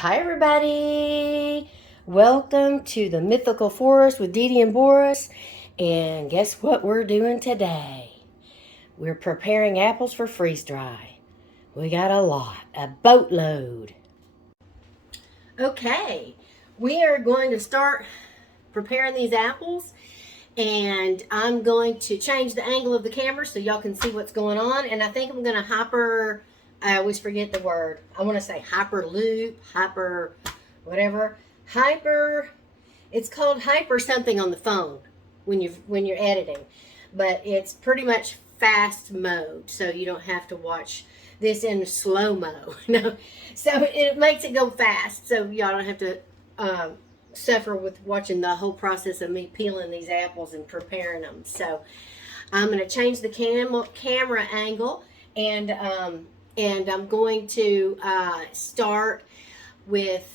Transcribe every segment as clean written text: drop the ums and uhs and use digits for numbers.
Hi everybody! Welcome to the Mythical Forest with Dee Dee and Boris. And guess what we're doing today? We're preparing apples for freeze dry. We got a lot, a boatload. Okay, we are going to start preparing these apples. And I'm going to change the angle of the camera so y'all can see what's going on. And I think I'm going to I always forget the word. I want to say hyperloop, it's called hyper something on the phone when you're editing. But it's pretty much fast mode, so you don't have to watch this in slow-mo. No. So it makes it go fast, so y'all don't have to suffer with watching the whole process of me peeling these apples and preparing them. So I'm going to change the camera angle, and I'm going to start with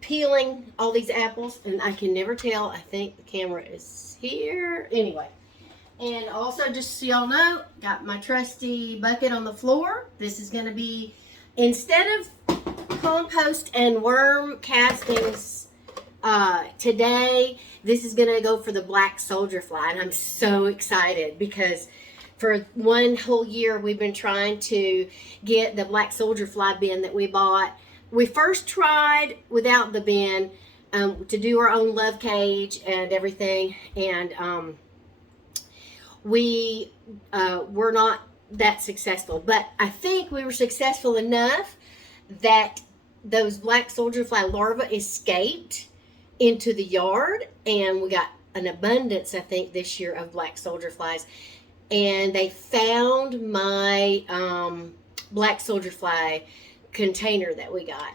peeling all these apples. And I can never tell. I think the camera is here. Anyway. And also, just so y'all know, got my trusty bucket on the floor. This is going to be, instead of compost and worm castings today, this is going to go for the black soldier fly. And I'm so excited because for one whole year, we've been trying to get the black soldier fly bin that we bought. We first tried without the bin to do our own love cage and everything. And we were not that successful. But I think we were successful enough that those black soldier fly larvae escaped into the yard. And we got an abundance, I think, this year of black soldier flies. And they found my black soldier fly container that we got.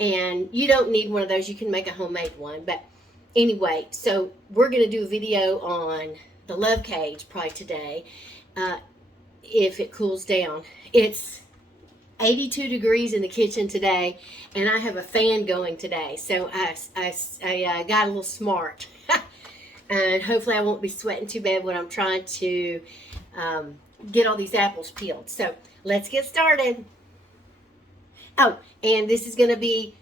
And you don't need one of those. You can make a homemade one. But anyway, so we're going to do a video on the love cage probably today if it cools down. It's 82 degrees in the kitchen today, and I have a fan going today. So I got a little smart. And hopefully I won't be sweating too bad when I'm trying to get all these apples peeled. So let's get started. Oh, and this is going to be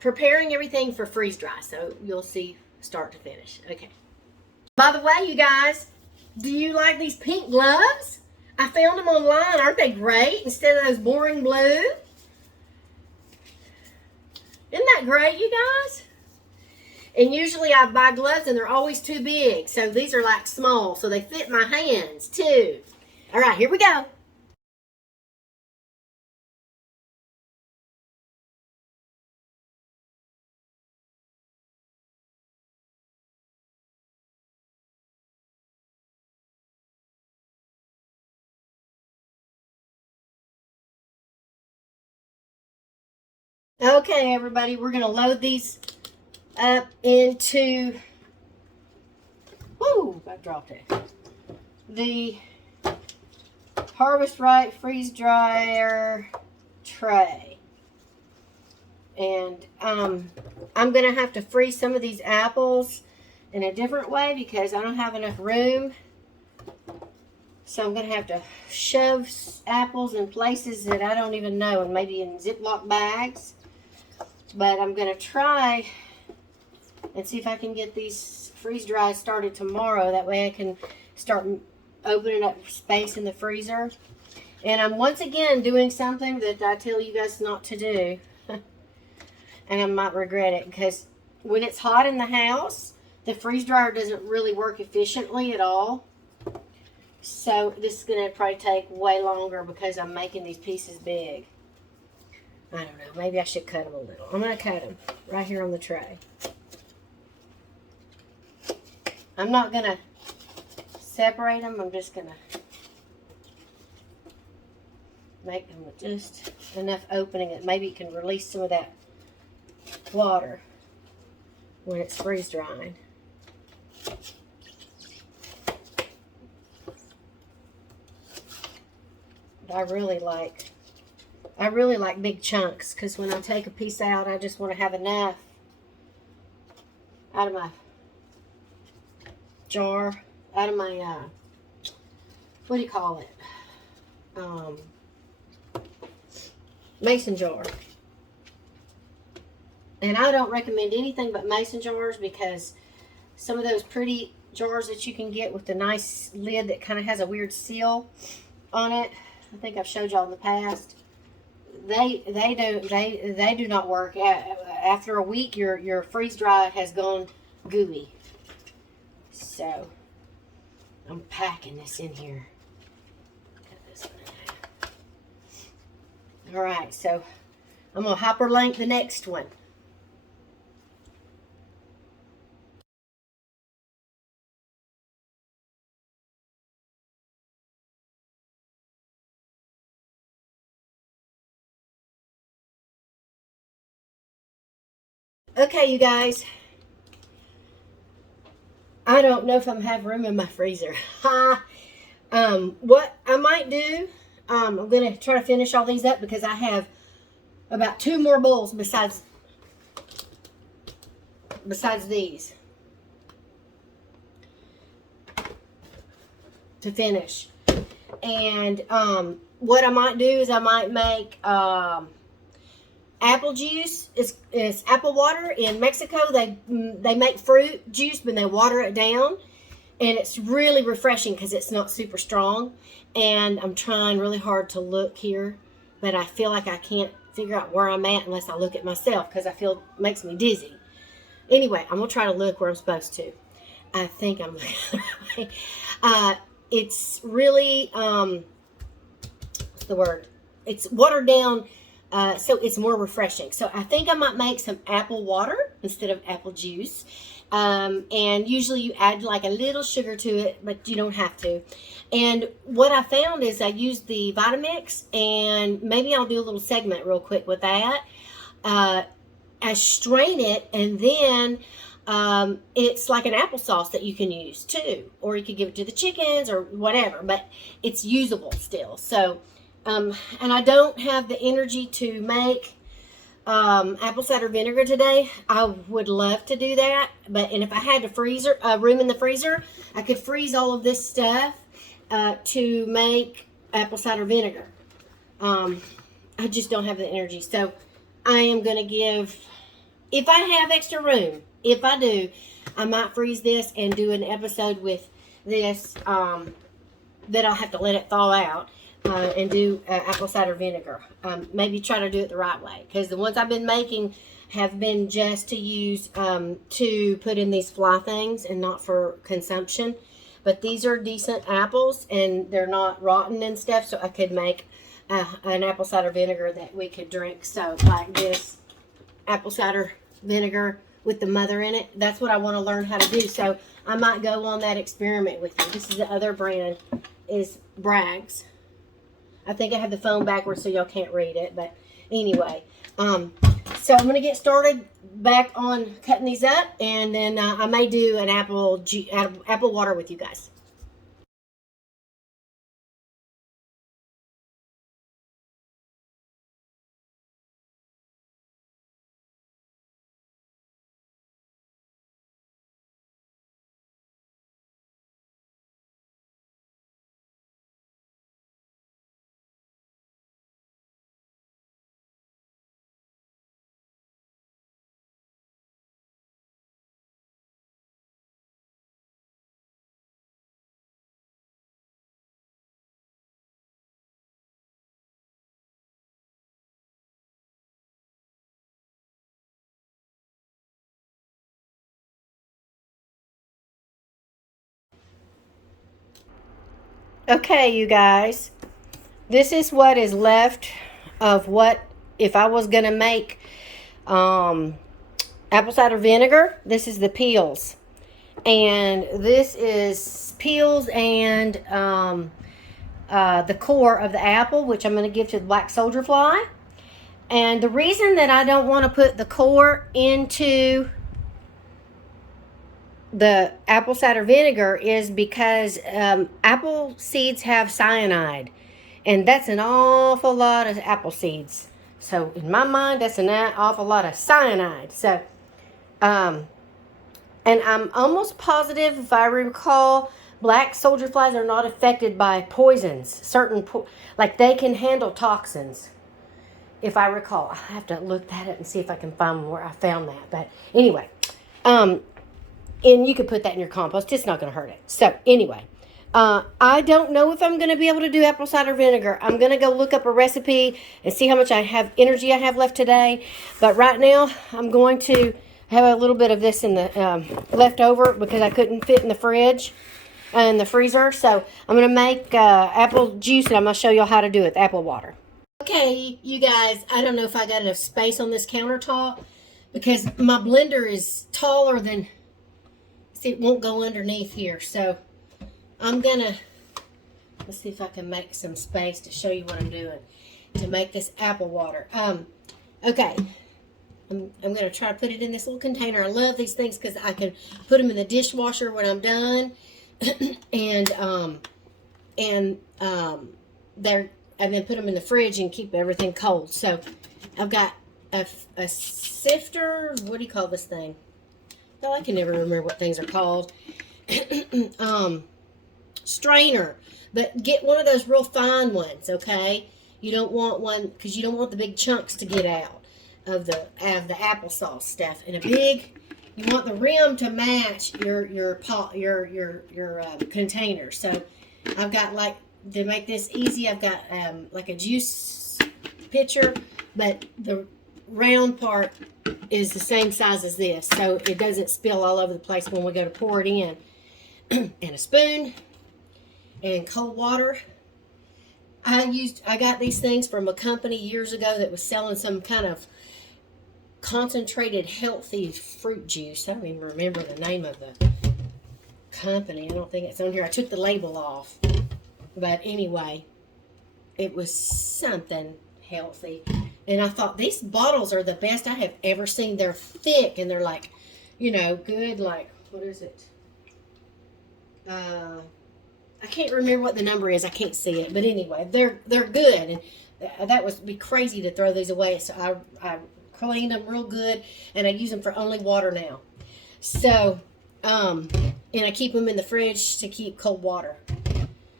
preparing everything for freeze dry. So you'll see start to finish. Okay. By the way, you guys, do you like these pink gloves? I found them online. Aren't they great? Instead of those boring blue. Isn't that great, you guys? And usually I buy gloves and they're always too big. So these are like small, so they fit my hands too. All right, here we go. Okay, everybody, we're going to load these up into, whoo, I dropped it, the Harvestright Freezedryer tray. And I'm going to have to freeze some of these apples in a different way because I don't have enough room. So I'm going to have to shove apples in places that I don't even know, and maybe in Ziploc bags. But I'm going to try and see if I can get these freeze dry started tomorrow. That way I can start opening up space in the freezer. And I'm once again doing something that I tell you guys not to do. And I might regret it, because when it's hot in the house, the freeze dryer doesn't really work efficiently at all. So this is going to probably take way longer because I'm making these pieces big. I don't know. Maybe I should cut them a little. I'm going to cut them right here on the tray. I'm not going to separate them. I'm just going to make them with just enough opening that maybe it can release some of that water when it's freeze drying. But I really like big chunks, because when I take a piece out, I just want to have enough out of my jar, out of my, what do you call it? mason jar. And I don't recommend anything but mason jars, because some of those pretty jars that you can get with the nice lid that kind of has a weird seal on it, I think I've showed y'all in the past, they do not work. After a week, your freeze dry has gone gooey. So I'm packing this in here. Cut this one in. All right, so I'm gonna hyperlink the next one. Okay, you guys. I don't know if I'm have room in my freezer. What I might do, I'm gonna try to finish all these up, because I have about 2 more bowls besides these to finish. And what I might do is I might make apple juice. It's apple water. In Mexico, they make fruit juice, but they water it down, and it's really refreshing because it's not super strong. And I'm trying really hard to look here, but I feel like I can't figure out where I'm at unless I look at myself, because I feel it makes me dizzy. Anyway, I'm gonna try to look where I'm supposed to. I think I'm looking. It's really what's the word? It's watered down. So it's more refreshing. So I think I might make some apple water instead of apple juice. And usually you add like a little sugar to it, but you don't have to. And what I found is I used the Vitamix, and maybe I'll do a little segment real quick with that. I strain it, and then it's like an applesauce that you can use too. Or you could give it to the chickens or whatever, but it's usable still. So and I don't have the energy to make apple cider vinegar today. I would love to do that, and if I had a room in the freezer, I could freeze all of this stuff to make apple cider vinegar. I just don't have the energy, so I am going to give, if I have extra room, if I do, I might freeze this and do an episode with this that I'll have to let it thaw out. And do apple cider vinegar. Maybe try to do it the right way, because the ones I've been making have been just to use to put in these fly things and not for consumption. But these are decent apples, and they're not rotten and stuff, so I could make an apple cider vinegar that we could drink. So like this apple cider vinegar with the mother in it, that's what I want to learn how to do. So I might go on that experiment with you. This is the other brand, is Bragg's. I think I have the phone backwards so y'all can't read it, but anyway. So I'm going to get started back on cutting these up, and then I may do an apple water with you guys. Okay, you guys. This is what is left of what, if I was going to make apple cider vinegar, this is the peels. And this is peels and the core of the apple, which I'm going to give to the black soldier fly. And the reason that I don't want to put the core into the apple cider vinegar is because apple seeds have cyanide, and that's an awful lot of apple seeds. So in my mind, that's an awful lot of cyanide. So and I'm almost positive, if I recall, black soldier flies are not affected by poisons. Like they can handle toxins. if I recall. I have to look that up and see if I can find where I found that. But anyway, and you could put that in your compost. It's not going to hurt it. So anyway, I don't know if I'm going to be able to do apple cider vinegar. I'm going to go look up a recipe and see how much energy I have left today. But right now, I'm going to have a little bit of this in the left over because I couldn't fit in the fridge and the freezer. So I'm going to make apple juice, and I'm going to show you how to do it with apple water. Okay, you guys, I don't know if I got enough space on this countertop because my blender is taller than, see, it won't go underneath here. So I'm going to, let's see if I can make some space to show you what I'm doing to make this apple water. Okay, I'm going to try to put it in this little container. I love these things because I can put them in the dishwasher when I'm done. And then put them in the fridge and keep everything cold. So I've got a sifter. What do you call this thing? Oh, I can never remember what things are called. Strainer. But get one of those real fine ones, okay? You don't want one because you don't want the big chunks to get out of the applesauce stuff. And you want the rim to match your container. So I've got, like, to make this easy, I've got like a juice pitcher, but the round part is the same size as this, so it doesn't spill all over the place when we go to pour it in. And a spoon and cold water. I got these things from a company years ago that was selling some kind of concentrated healthy fruit juice. I don't even remember the name of the company. I don't think it's on here. I took the label off. But anyway, it was something healthy. And I thought, these bottles are the best I have ever seen. They're thick and they're like, you know, good, like, what is it? I can't remember what the number is. I can't see it. But anyway, they're good. And that would be crazy to throw these away. So I cleaned them real good. And I use them for only water now. So, and I keep them in the fridge to keep cold water.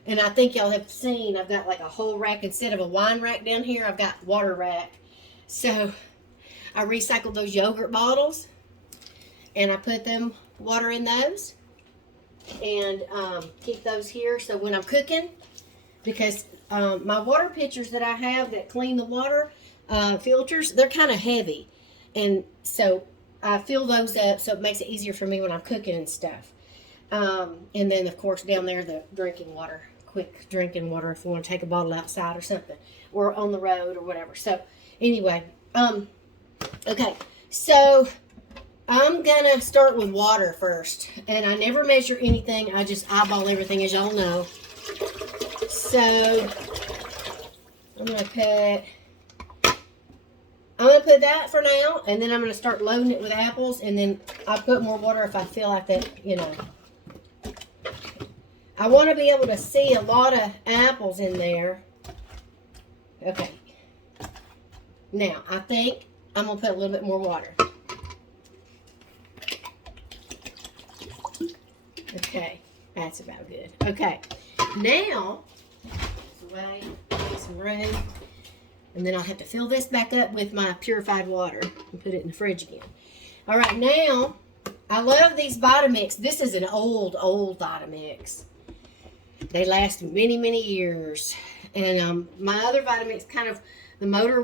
And I think y'all have seen, I've got like a whole rack. Instead of a wine rack down here, I've got water rack. So I recycled those yogurt bottles. And I put them water in those. And keep those here. So when I'm cooking, because my water pitchers that I have that clean the water filters, they're kind of heavy. And so I fill those up so it makes it easier for me when I'm cooking and stuff. And then, of course, down there, the drinking water. Quick drinking water if you want to take a bottle outside or something, or on the road or whatever. So anyway, okay, so I'm gonna start with water first, and I never measure anything. I just eyeball everything, as y'all know. So I'm gonna put that for now, and then I'm gonna start loading it with apples, and then I'll put more water if I feel like that, you know. I want to be able to see a lot of apples in there. Okay. Now, I think I'm going to put a little bit more water. Okay. That's about good. Okay. Now, get some room. And then I'll have to fill this back up with my purified water and put it in the fridge again. All right. Now, I love these Vitamix. This is an old Vitamix. They last many, many years. And my other Vitamix kind of, the motor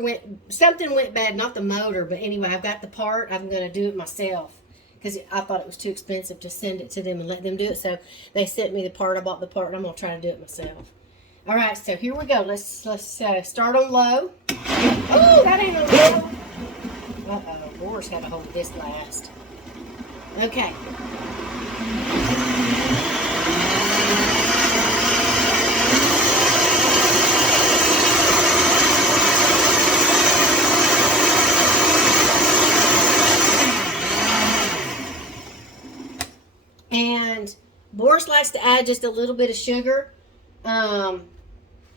something went bad. Not the motor, but anyway, I've got the part. I'm going to do it myself because I thought it was too expensive to send it to them and let them do it. So they sent me the part. I bought the part, and I'm going to try to do it myself. All right, so here we go. Let's start on low. Oh, that ain't on low. Uh-oh, Boris got to hold this last. Okay. And Boris likes to add just a little bit of sugar. I'm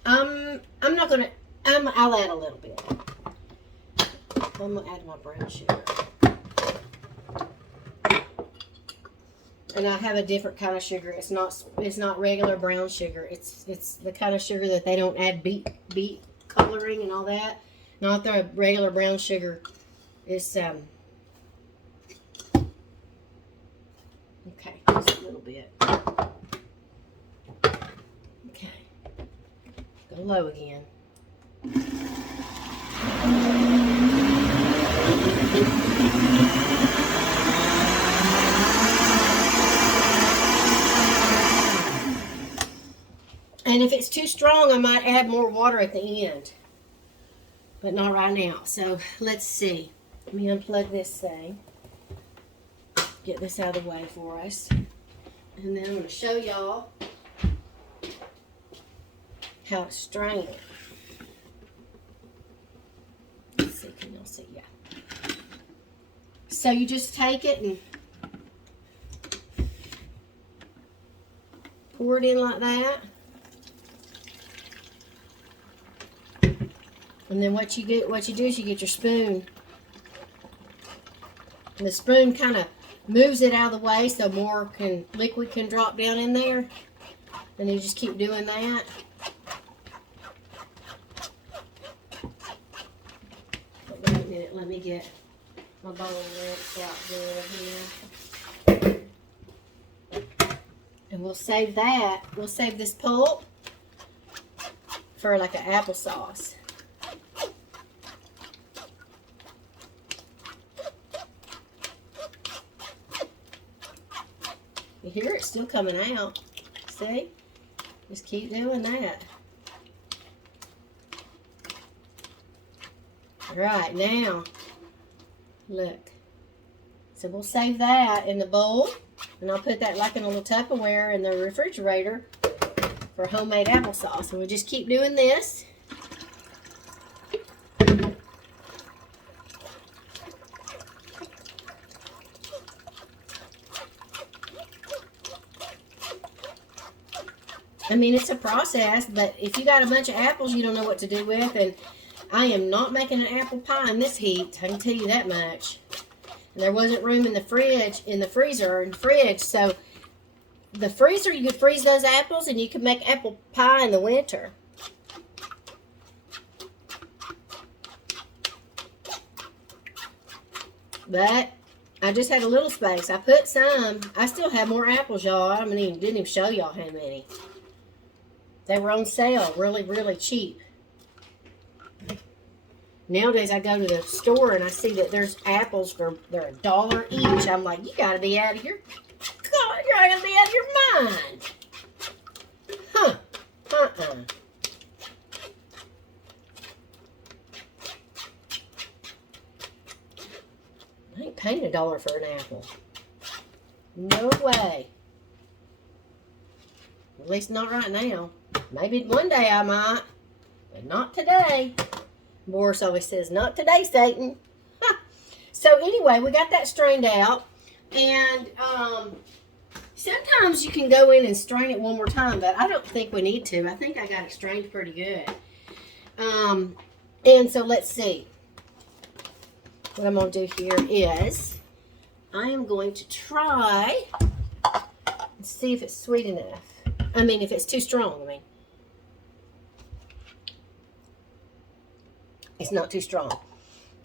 not gonna. I'll add a little bit. I'm gonna add my brown sugar. And I have a different kind of sugar. It's not regular brown sugar. It's the kind of sugar that they don't add beet coloring and all that. not the regular brown sugar. It's okay, just a little bit. Okay, go low again. And if it's too strong, I might add more water at the end. But not right now. So let's see. Let me unplug this thing. Get this out of the way for us. And then I'm going to show y'all how to strain it. Let's see, can y'all see? Yeah. So you just take it and pour it in like that. And then what you do is you get your spoon. And the spoon kind of moves it out of the way so more liquid can drop down in there. And you just keep doing that. Wait a minute, let me get my bowl rinsed out good here. And we'll save that. We'll save this pulp for like an applesauce. You hear it still coming out. See? Just keep doing that. Right, now, look. So we'll save that in the bowl. And I'll put that like in a little Tupperware in the refrigerator for homemade applesauce. And we'll just keep doing this. I mean, it's a process, but if you got a bunch of apples you don't know what to do with, and I am not making an apple pie in this heat, I can tell you that much. And there wasn't room in the fridge, in the fridge, so the freezer, you could freeze those apples and you could make apple pie in the winter. But I just had a little space. I put some. I still have more apples, y'all. I didn't even show y'all how many. They were on sale, really, really cheap. Nowadays, I go to the store and I see that there's apples they're $1 each. I'm like, you gotta be out of your, God, you're gonna be out of your mind. Huh? I ain't paying $1 for an apple. No way. At least not right now. Maybe one day I might, but not today. Boris always says, not today, Satan. So anyway, we got that strained out. And sometimes you can go in and strain it one more time, but I don't think we need to. I think I got it strained pretty good. And so let's see. What I'm going to do here is I am going to try and see if it's sweet enough. I mean, if it's too strong, It's not too strong.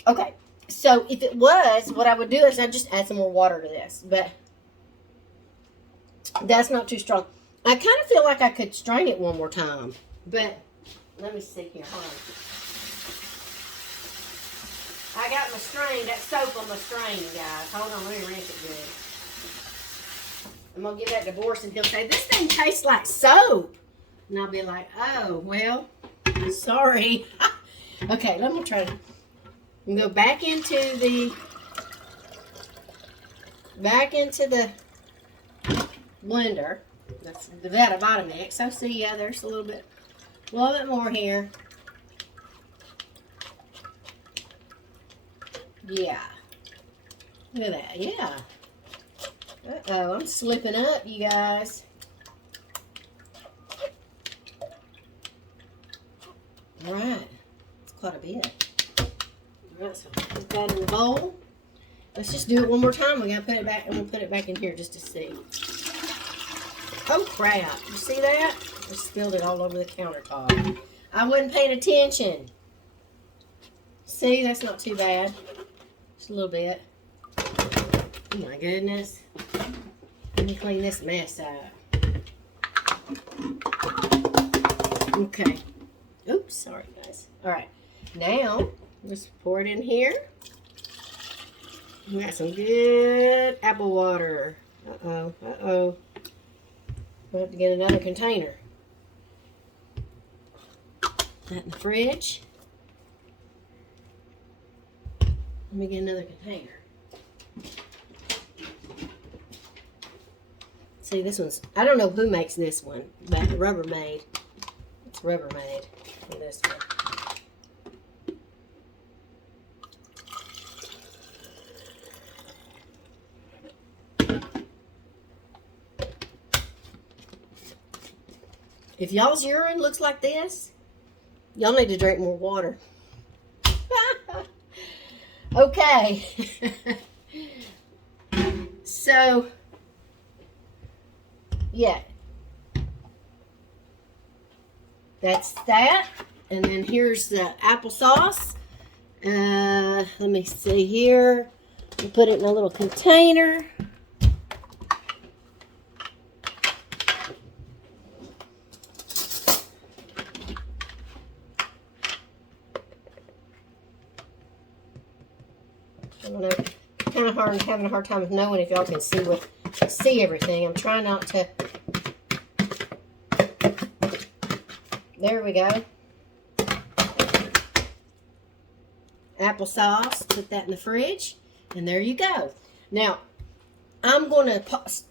Okay, so if it was, what I would do is I'd just add some more water to this, but that's not too strong. I kind of feel like I could strain it one more time, but let me see here. Hold on. I got my strain, that soap on my strain, guys. Hold on, let me rinse it good. I'm going to give that to Boris and he'll say, this thing tastes like soap. And I'll be like, oh, well, sorry. Okay, let me try to go back into the blender. That's the Vitamix. So see, yeah, there's a little bit more here. Yeah. Look at that, yeah. Uh-oh, I'm slipping up, you guys. All right. Quite a bit. Alright, so put that in the bowl. Let's just do it one more time. We're gonna put it back, and we'll put it back in here just to see. Oh crap! You see that? I spilled it all over the countertop. I wasn't paying attention. See, that's not too bad. Just a little bit. Oh my goodness. Let me clean this mess up. Okay. Oops, sorry guys. Alright. Now, just pour it in here. We got some good apple water. Uh-oh, uh-oh. We'll have to get another container. Put that in the fridge. Let me get another container. See, this one's, I don't know who makes this one, but Rubbermaid. It's Rubbermaid for this one. If y'all's urine looks like this, y'all need to drink more water. Okay. So, yeah. That's that. And then here's the applesauce. Let me see here. We put it in a little container. I don't know, kind of hard, having a hard time with knowing if y'all can see everything. I'm trying not to. There we go. Applesauce. Put that in the fridge, and there you go. Now, I'm going to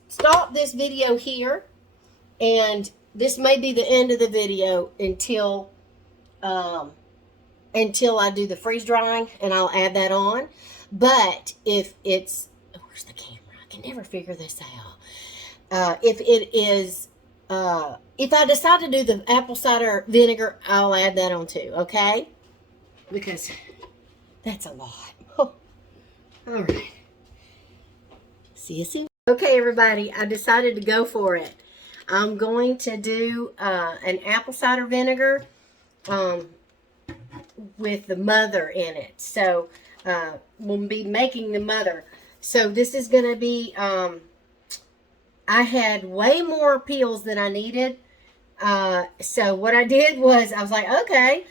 stop this video here, and this may be the end of the video until I do the freeze drying, and I'll add that on. But if it's, where's the camera? I can never figure this out. If it is, if I decide to do the apple cider vinegar, I'll add that on too, okay? Because that's a lot. Oh. All right. See you soon. Okay, everybody, I decided to go for it. I'm going to do an apple cider vinegar with the mother in it. So, we'll be making the mother. So this is going to be, I had way more peels than I needed. So what I did was, I was like, okay,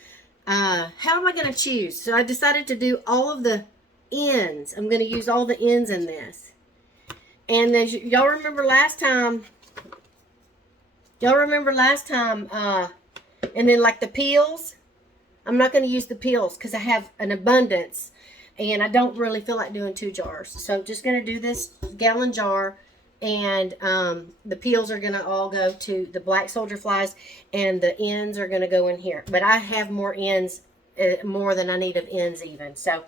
how am I going to choose? So I decided to do all of the ends. I'm going to use all the ends in this. And as y'all remember last time, and then like the peels, I'm not going to use the peels because I have an abundance. And I don't really feel like doing 2 jars. So I'm just going to do this gallon jar. And the peels are going to all go to the black soldier flies. And the ends are going to go in here. But I have more ends, more than I need of ends even. So,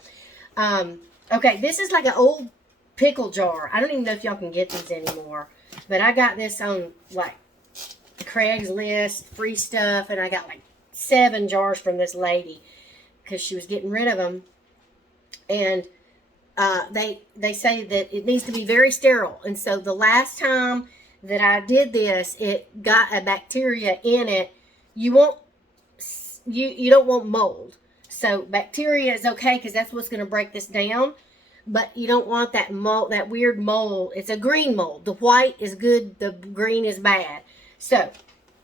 okay, this is like an old pickle jar. I don't even know if y'all can get these anymore. But I got this on like Craigslist, free stuff. And I got like 7 jars from this lady. Because she was getting rid of them. And they say that it needs to be very sterile. And so the last time that I did this, it got a bacteria in it. You don't want mold. So bacteria is okay because that's what's going to break this down. But you don't want that mold, that weird mold. It's a green mold. The white is good. The green is bad. So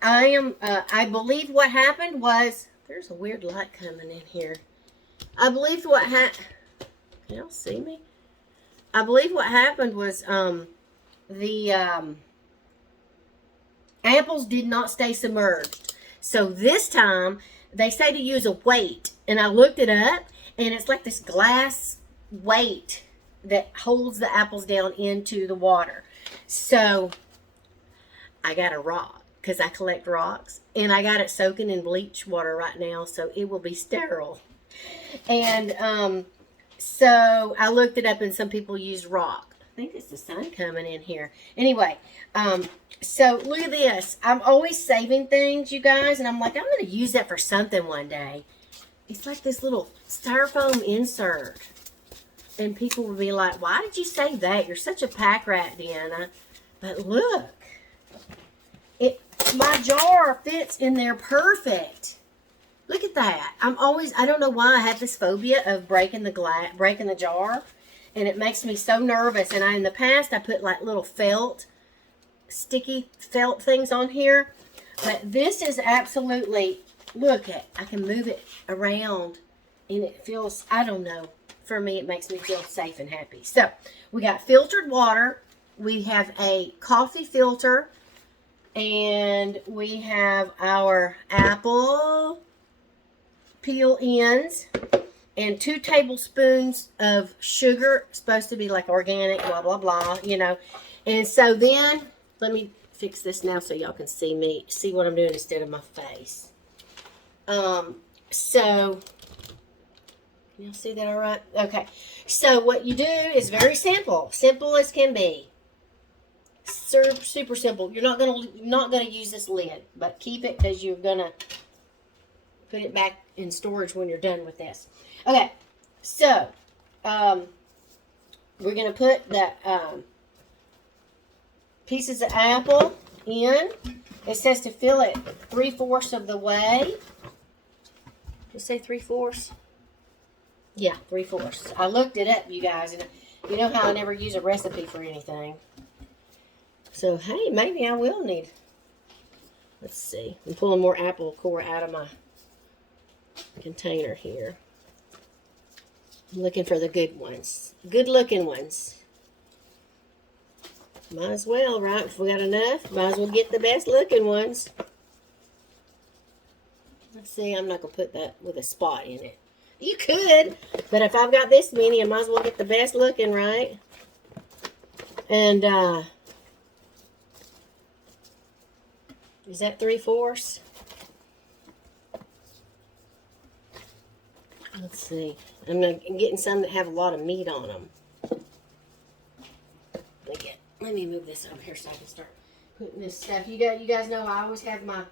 I believe what happened was, there's a weird light coming in here. I believe what happened. Can y'all see me? I believe what happened was the apples did not stay submerged. So this time, they say to use a weight. And I looked it up, and it's like this glass weight that holds the apples down into the water. So I got a rock, because I collect rocks. And I got it soaking in bleach water right now, so it will be sterile. And so I looked it up, and some people use rock. I think it's the sun coming in here. Anyway, so look at this. I'm always saving things, you guys, and I'm like, I'm going to use that for something one day. It's like this little styrofoam insert. And people will be like, why did you say that? You're such a pack rat, Deanna. But look, my jar fits in there perfect. Look at that. I don't know why I have this phobia of breaking the jar. And it makes me so nervous. And in the past, I put like little sticky felt things on here. But this is absolutely, look at, I can move it around. And it feels, I don't know. For me, it makes me feel safe and happy. So, we got filtered water. We have a coffee filter. And we have our apple peel ends. And 2 tablespoons of sugar. Supposed to be like organic, blah, blah, blah, you know. And so then, let me fix this now so y'all can see what I'm doing instead of my face. So, can y'all see that all right? Okay. So, what you do is very simple. Simple as can be. Super simple. You're not gonna use this lid, but keep it because you're gonna put it back in storage when you're done with this. Okay, so we're gonna put the pieces of apple in. It says to fill it 3/4 of the way. Did it say 3/4? Yeah, 3/4. I looked it up, you guys, and you know how I never use a recipe for anything. So, hey, maybe I will need, let's see. I'm pulling more apple core out of my container here. I'm looking for the good ones. Good looking ones. Might as well, right? If we got enough, might as well get the best looking ones. Let's see, I'm not going to put that with a spot in it. You could, but if I've got this many, I might as well get the best looking, right? And, is that 3/4? Let's see. I'm getting some that have a lot of meat on them. Let me move this over here so I can start putting this stuff. You guys know I always have my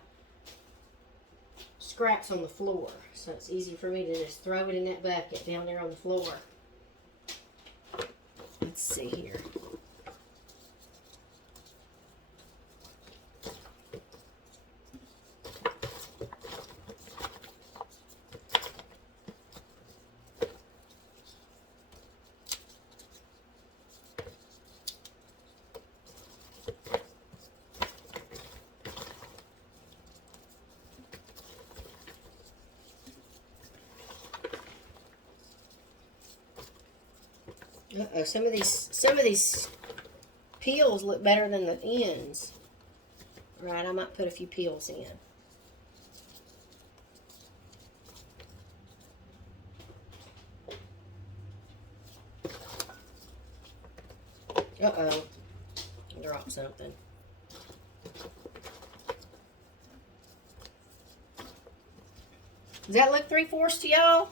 scraps on the floor, so it's easy for me to just throw it in that bucket down there on the floor. Let's see here. Uh-oh, some of these peels look better than the ends. Right, I might put a few peels in. Uh-oh, I dropped something. Does that look 3/4 to y'all?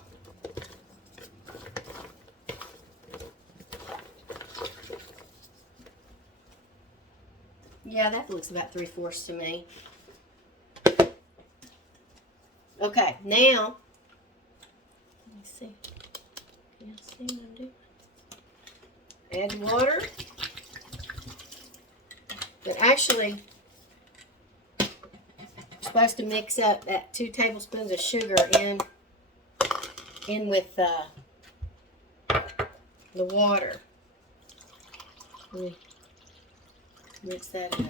Yeah, that looks about 3/4 to me. Okay, now, let me see. Can you see what I'm doing? Add water. But actually, you're supposed to mix up that 2 tablespoons of sugar in with the water. Let me mix that up.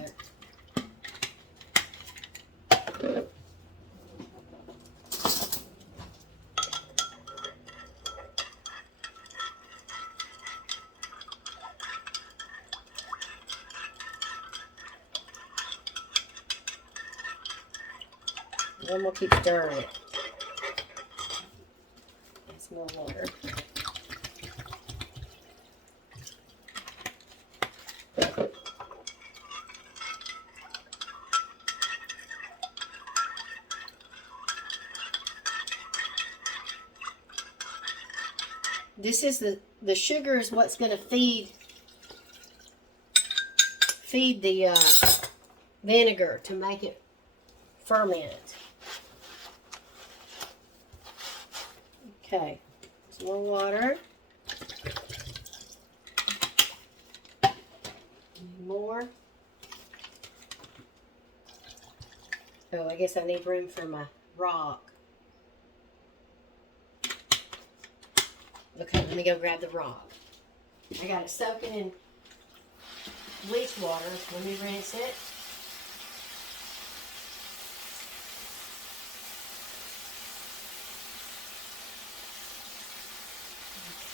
Then we'll keep stirring it. That's more water. This is the sugar is what's going to feed the vinegar to make it ferment. Okay, some more water. More. Oh, I guess I need room for my rock. Let me go grab the rock. I got it soaking in bleach water. Let me rinse it.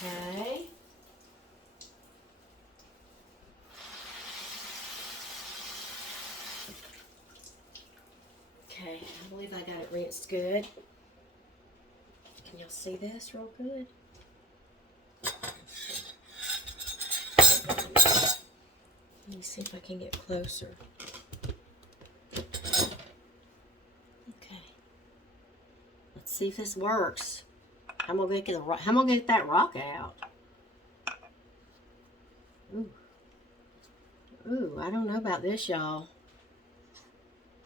Okay. Okay, I believe I got it rinsed good. Can y'all see this real good? Let me see if I can get closer. Okay. Let's see if this works. I'm gonna get that rock out. Ooh. Ooh, I don't know about this, y'all.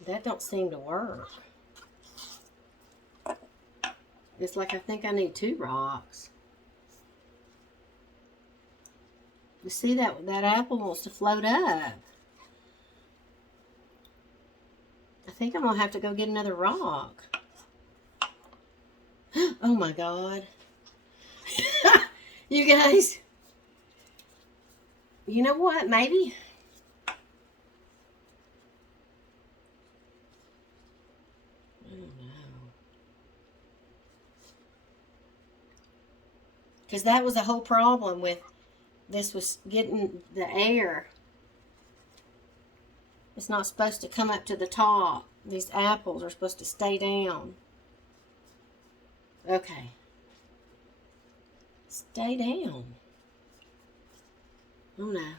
That don't seem to work. It's like I think I need 2 rocks. You see that apple wants to float up. I think I'm gonna have to go get another rock. Oh my God. You guys, you know what? Maybe. I don't know. Because that was the whole problem with this, was getting the air. It's not supposed to come up to the top. These apples are supposed to stay down. Okay. Stay down. Oh no.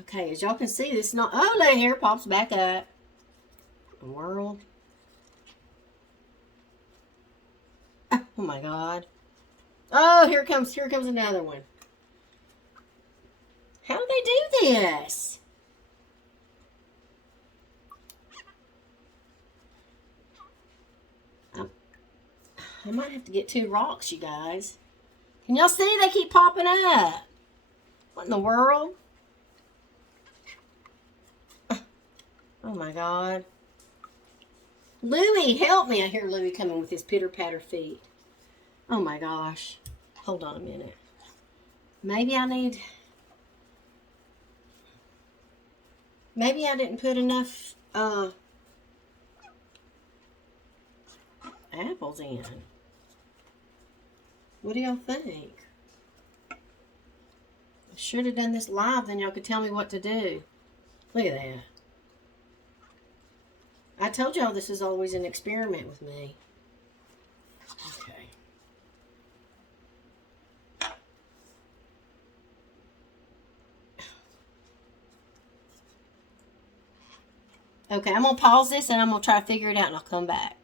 Okay, as y'all can see, this is not. Oh, the hair pops back up. The world. Oh my God. Oh, here comes another one. How do they do this? I might have to get 2 rocks, you guys. Can y'all see they keep popping up? What in the world? Oh my God. Louie, help me. I hear Louie coming with his pitter-patter feet. Oh my gosh. Hold on a minute. Maybe I didn't put enough apples in. What do y'all think? I should have done this live, then y'all could tell me what to do. Look at that. I told y'all this is always an experiment with me. Okay. Okay, I'm going to pause this and I'm going to try to figure it out and I'll come back.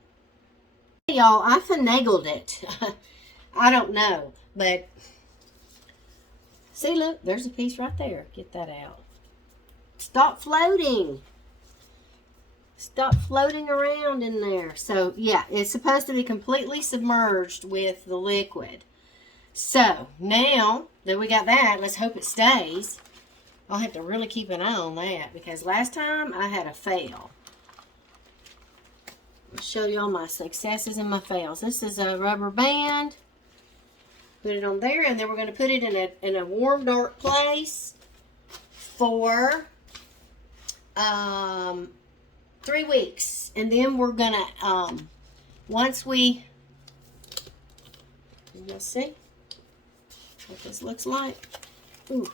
Y'all, I finagled it. I don't know, but see, look, there's a piece right there. Get that out. Stop floating. Stop floating around in there. So, yeah, it's supposed to be completely submerged with the liquid. So, now that we got that, let's hope it stays. I'll have to really keep an eye on that because last time I had a fail. I'll show you all my successes and my fails. This is a rubber band. Put it on there, and then we're going to put it in a warm, dark place for 3 weeks. And then we're going to, once we, you'll see what this looks like. Ooh.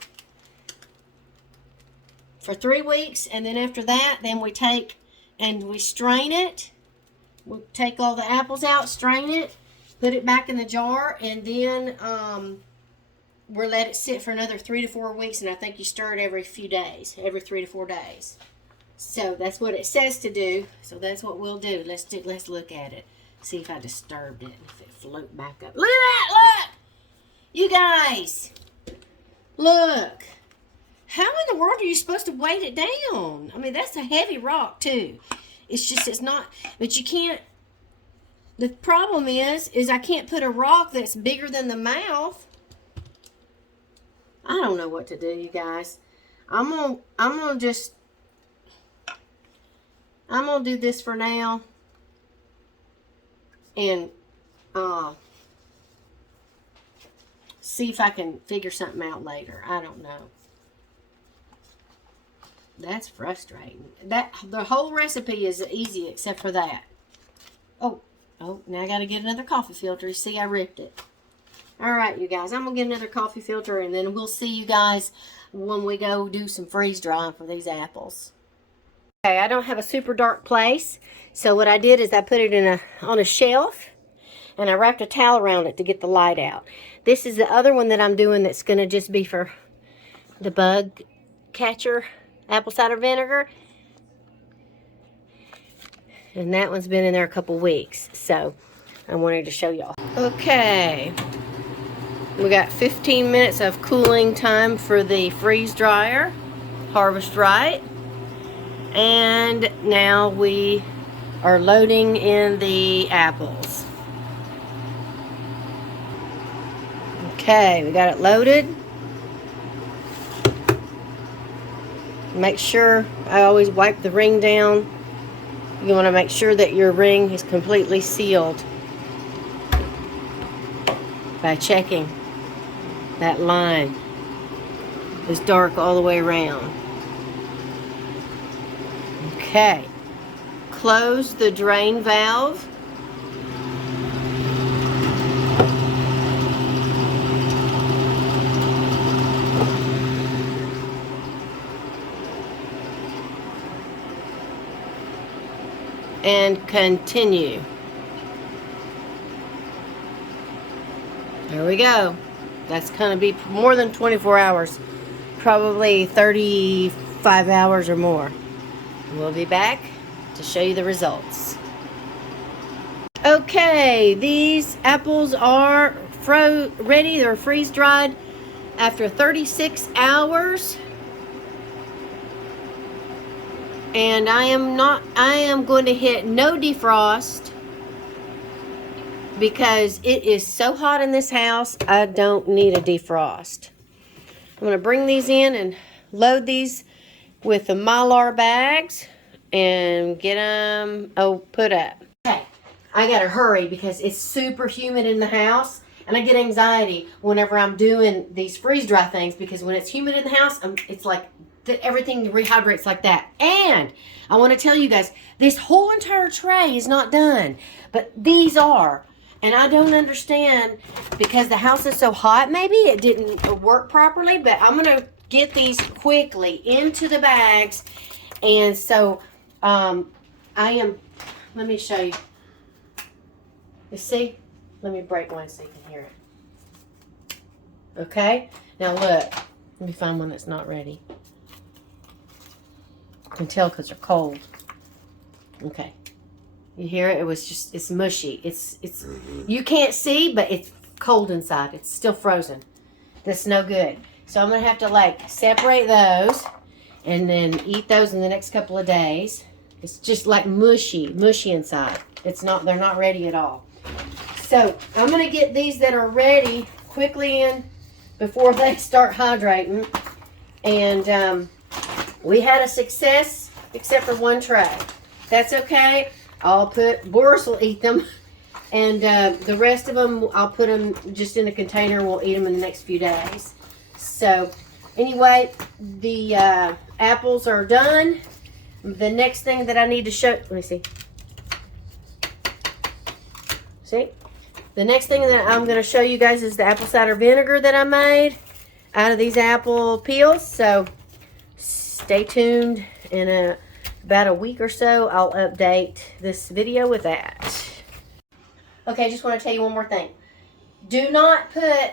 For 3 weeks, and then after that, then we take and we strain it. We take all the apples out, strain it, put it back in the jar, and then we'll let it sit for another 3 to 4 weeks, and I think you stir it every few days, every 3 to 4 days. So that's what it says to do. So that's what we'll do. Let's look at it. See if I disturbed it and if it float back up. Look at that! Look! You guys! Look! How in the world are you supposed to weight it down? I mean, that's a heavy rock, too. It's not, but you can't, the problem is I can't put a rock that's bigger than the mouth. I don't know what to do, you guys. I'm gonna do this for now. And, see if I can figure something out later. I don't know. That's frustrating. The whole recipe is easy except for that. Oh, now I got to get another coffee filter. See, I ripped it. All right, you guys, I'm going to get another coffee filter, and then we'll see you guys when we go do some freeze drying for these apples. Okay, I don't have a super dark place, so what I did is I put it on a shelf, and I wrapped a towel around it to get the light out. This is the other one that I'm doing that's going to just be for the bug catcher apple cider vinegar. And that one's been in there a couple weeks, so I wanted to show y'all. Okay. We got 15 minutes of cooling time for the freeze dryer, Harvestright, and now we are loading in the apples. Okay, we got it loaded. Make sure, I always wipe the ring down. You want to make sure that your ring is completely sealed by checking that line is dark all the way around. Okay. Close the drain valve. And continue. There we go. That's going to be more than 24 hours. Probably 35 hours or more. We'll be back to show you the results. Okay, these apples are ready. They're freeze dried after 36 hours. And I am going to hit no defrost because it is so hot in this house, I don't need a defrost. I'm going to bring these in and load these with the Mylar bags and get them put up. Okay, I got to hurry because it's super humid in the house, and I get anxiety whenever I'm doing these freeze dry things because when it's humid in the house, it's like everything rehydrates like that. And I want to tell you guys, this whole entire tray is not done, but these are. And I don't understand because the house is so hot. Maybe it didn't work properly, but I'm going to get these quickly into the bags. And so let me show you. You see? Let me break one so you can hear it. Okay? Now look. Let me find one that's not ready. I can tell because they're cold. Okay. You hear it? It's mushy. It's you can't see, but it's cold inside. It's still frozen. That's no good. So I'm going to have to like separate those and then eat those in the next couple of days. It's just like mushy inside. They're not ready at all. So I'm going to get these that are ready quickly in before they start hydrating. And we had a success except for one tray. That's okay. Boris will eat them, and the rest of them, I'll put them just in a container. We'll eat them in the next few days. So, anyway, the apples are done. The next thing that I need to show, let me see. See? The next thing that I'm going to show you guys is the apple cider vinegar that I made out of these apple peels. So, stay tuned in about a week or so, I'll update this video with that. Okay, I just want to tell you one more thing. Do not put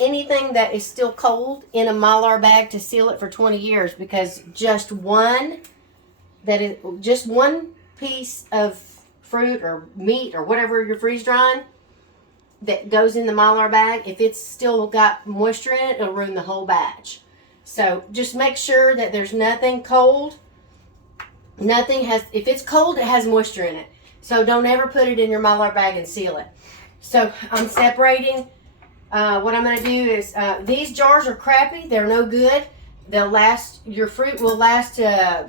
anything that is still cold in a Mylar bag to seal it for 20 years because just one piece of fruit or meat or whatever you're freeze drying that goes in the Mylar bag, if it's still got moisture in it, it'll ruin the whole batch. So just make sure that there's nothing cold. If it's cold, it has moisture in it. So don't ever put it in your Mylar bag and seal it. So I'm separating. What I'm going to do is, these jars are crappy. They're no good. Your fruit will last a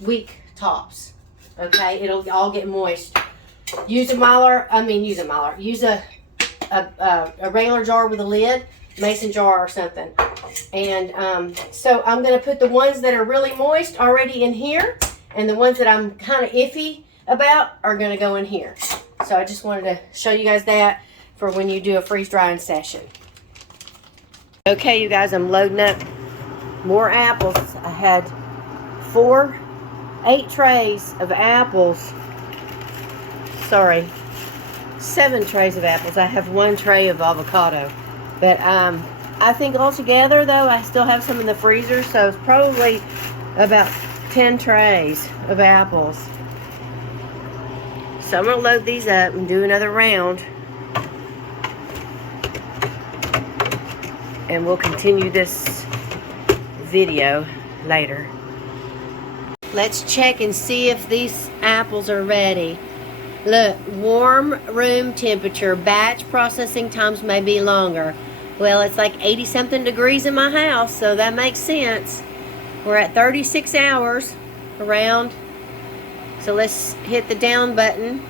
week tops. Okay, it'll all get moist. Use a regular jar with a lid mason jar or something. And so I'm going to put the ones that are really moist already in here, and the ones that I'm kind of iffy about are going to go in here. So I just wanted to show you guys that for when you do a freeze drying session. Okay, you guys, I'm loading up more apples. I had 8 trays of apples. Sorry, 7 trays of apples. I have 1 tray of avocado. But I think altogether, though, I still have some in the freezer, so it's probably about 10 trays of apples. So I'm going to load these up and do another round. And we'll continue this video later. Let's check and see if these apples are ready. Look, warm room temperature, batch processing times may be longer. Well, it's like 80 something degrees in my house, so that makes sense. We're at 36 hours around. So let's hit the down button.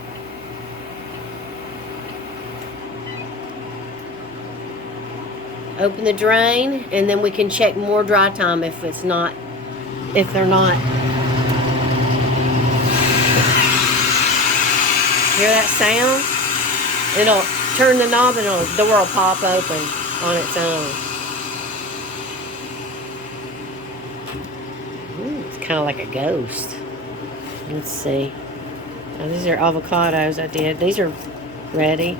Open the drain, and then we can check more dry time if they're not. Hear that sound? It'll turn the knob and the door will pop open on its own. Ooh, it's kind of like a ghost. Let's see. Oh, these are avocados I did. These are ready.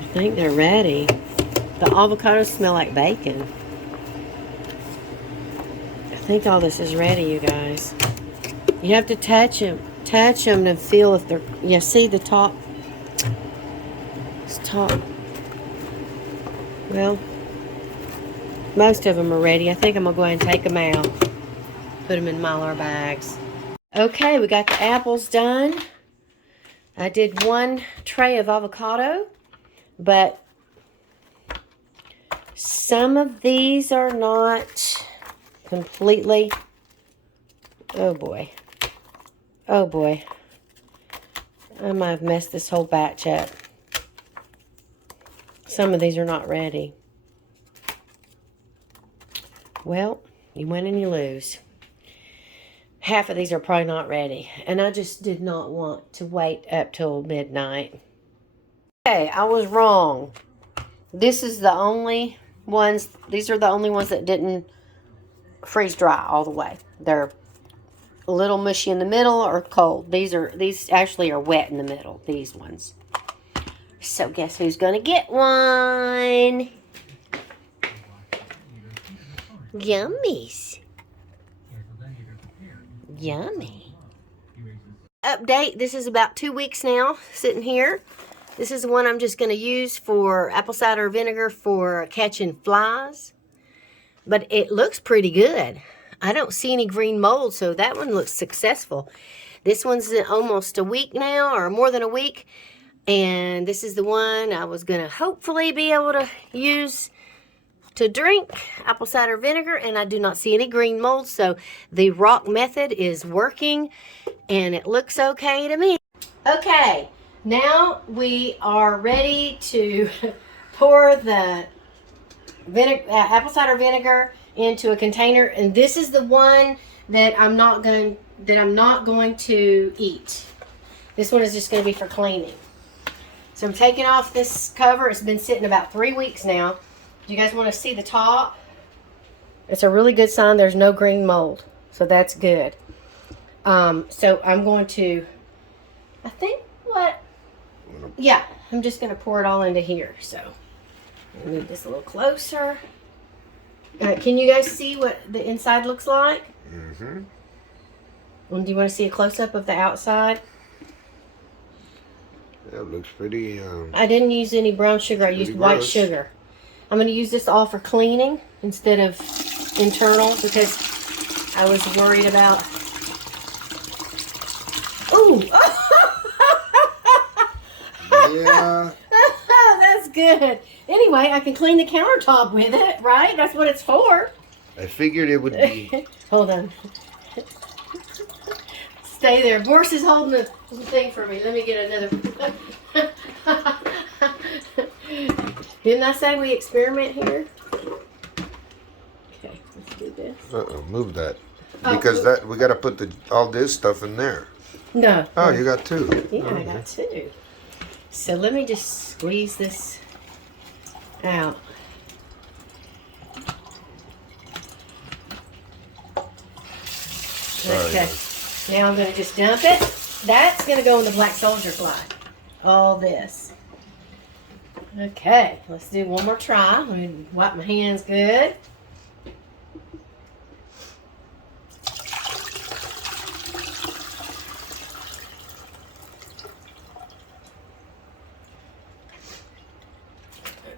I think they're ready. The avocados smell like bacon. I think all this is ready, you guys. You have to touch them to feel if they're, yeah, see the top? It's top. Well, most of them are ready. I think I'm going to go ahead and take them out. Put them in Mylar bags. Okay, we got the apples done. I did 1 tray of avocado. But some of these are not completely, oh boy, I might have messed this whole batch up. Some of these are not ready. Well, you win and you lose. Half of these are probably not ready, and I just did not want to wait up till midnight. Okay, I was wrong. These are the only ones that didn't freeze dry all the way. They're a little mushy in the middle or cold. These actually are wet in the middle, these ones. So guess who's gonna get one? Yummies. Yummy. Update, this is about 2 weeks now, sitting here. This is the one I'm just going to use for apple cider vinegar for catching flies. But it looks pretty good. I don't see any green mold, so that one looks successful. This one's almost a week now, or more than a week. And this is the one I was going to hopefully be able to use to drink apple cider vinegar. And I do not see any green mold, so the rock method is working. And it looks okay to me. Okay. Now we are ready to pour the apple cider vinegar into a container, and this is the one that I'm not going to eat. This one is just going to be for cleaning. So I'm taking off this cover. It's been sitting about 3 weeks now. Do you guys want to see the top? It's a really good sign there's no green mold, so that's good. So I'm going to, yeah, I'm just going to pour it all into here. So, I'll move this a little closer. Can you guys see what the inside looks like? Mm-hmm. And do you want to see a close-up of the outside? That looks pretty, I didn't use any brown sugar. I used white sugar. I'm going to use this all for cleaning instead of internal because I was worried about... Ooh! Yeah. That's good. Anyway, I can clean the countertop with it, right? That's what it's for. I figured it would be. Hold on. Stay there. Boris is holding the thing for me. Let me get another. Didn't I say we experiment here? Okay, let's do this. Move that. Oh, Because that we got to put all this stuff in there. No. Oh, you got two. Yeah, I got two. So let me just squeeze this out. Okay. Now I'm going to just dump it. That's going to go in the black soldier fly. All this. Okay, let's do one more try. Let me wipe my hands good.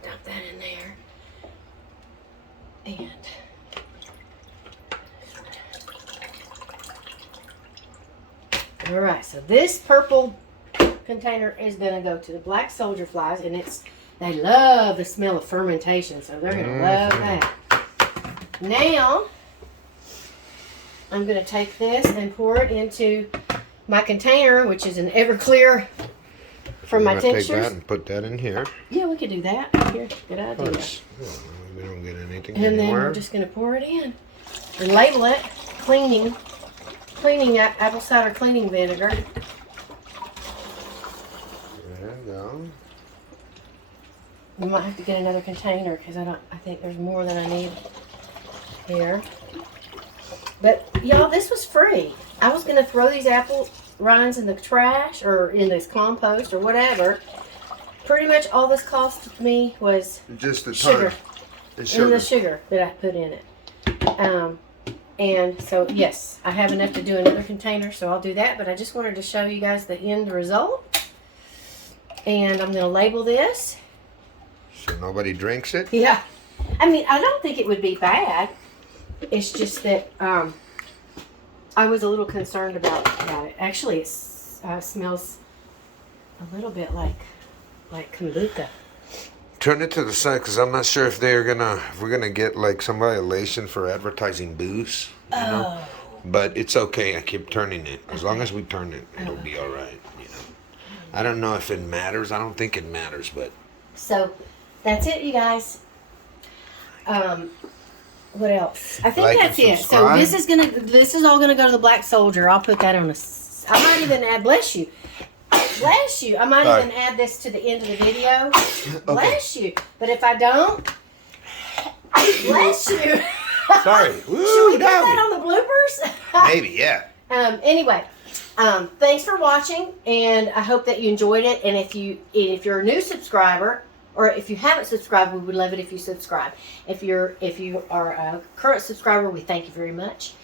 Dump that in there. And all right, so this purple container is going to go to the black soldier flies, and they love the smell of fermentation, so they're going to love that. Now, I'm going to take this and pour it into my container, which is an Everclear from my tinctures. Take that and put that in here. Yeah, we could do that. Here, good idea. We don't get anything And then we're just going to pour it in and label it cleaning apple cider cleaning vinegar. There you go. We might have to get another container because I think there's more than I need here. But y'all, this was free. I was gonna throw these apple rinds in the trash or in this compost or whatever. Pretty much all this cost me was Just the sugar. And The sugar that I put in it. And so yes, I have enough to do another container, so I'll do that. But I just wanted to show you guys the end result. And I'm gonna label this. So nobody drinks it? Yeah. I mean, I don't think it would be bad. It's just that I was a little concerned about it. Actually, it smells a little bit like kombucha. Turn it to the side because I'm not sure if we're gonna get like some violation for advertising booze. You know? But it's okay. I keep turning it. As long as we turn it, it'll be all right. You know. I don't know if it matters. I don't think it matters, but. So that's it, you guys. What else? I think Like that's and it. So this is all gonna go to the black soldier. I'll put that on I might even add, bless you. Bless you. I might even add this to the end of the video. Bless you. But if I don't, bless you. Sorry. Should we put that on the bloopers? Maybe, yeah. Anyway, thanks for watching, and I hope that you enjoyed it. And if you're a new subscriber, or if you haven't subscribed, we would love it if you subscribe. If you are a current subscriber, we thank you very much.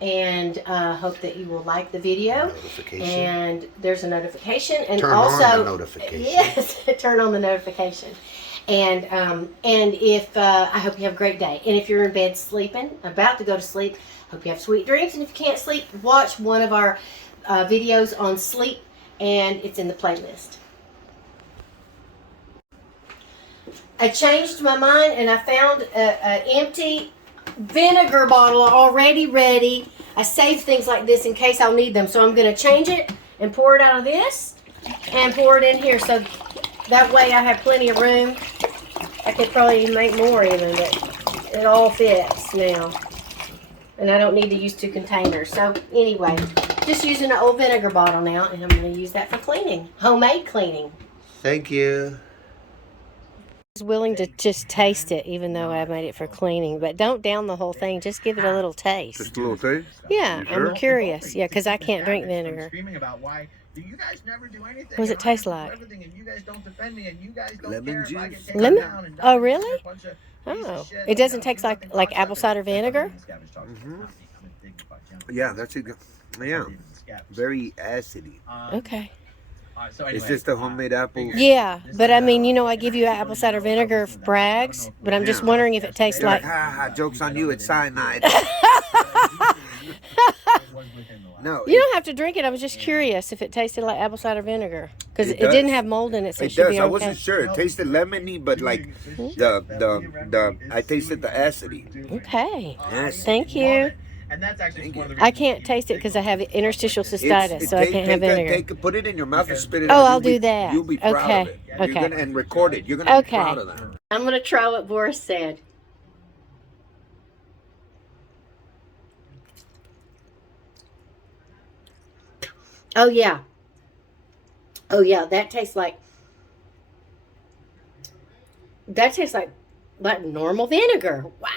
And hope that you will like the video. Notification. And there's a notification. And Turn also, on the notification. Yes, turn on the notification. And if I hope you have a great day. And if you're in bed sleeping, about to go to sleep, hope you have sweet dreams. And if you can't sleep, watch one of our videos on sleep, and it's in the playlist. I changed my mind, and I found an empty vinegar bottle already ready. I saved things like this in case I'll need them, so I'm going to change it and pour it out of this and pour it in here, so that way I have plenty of room. I could probably make more even, but it all fits now, and I don't need to use 2 containers. So anyway, just using an old vinegar bottle now, and I'm going to use that for cleaning, homemade cleaning. Thank you. I was willing to just taste it, even though I made it for cleaning. But don't down the whole thing. Just give it a little taste. Just a little taste? Yeah, sure? I'm curious. Yeah, because I can't drink vinegar. What does it taste like? Lemon juice. Lemon? Oh, really? Oh, it doesn't taste like apple cider vinegar? Mm-hmm. Yeah, that's it. Yeah, very acidy. Okay. So anyway, It's just a homemade apple. Yeah, but I mean, you know, I give you apple cider vinegar for brags, but I'm just wondering if it tastes You're like... joke's on you, it's cyanide. No, You don't have to drink it. I was just curious if it tasted like apple cider vinegar. Because It it didn't does. have mold in it, so it It should does. be I okay. wasn't sure. It tasted lemony, but like I tasted the acidity. Okay. Yes. Thank you. And that's actually Thank one of you. the I reasons can't you taste it take because I have interstitial It's- cystitis, so I can't have vinegar. put it in your mouth and spit it Oh, out. I'll You'll do be- that. You'll be proud Okay, of it. okay. You're gonna, and record it. You're going to be Okay. proud of that. I'm going to try what Boris said. Oh, yeah. Oh, yeah. That tastes like normal vinegar. Wow.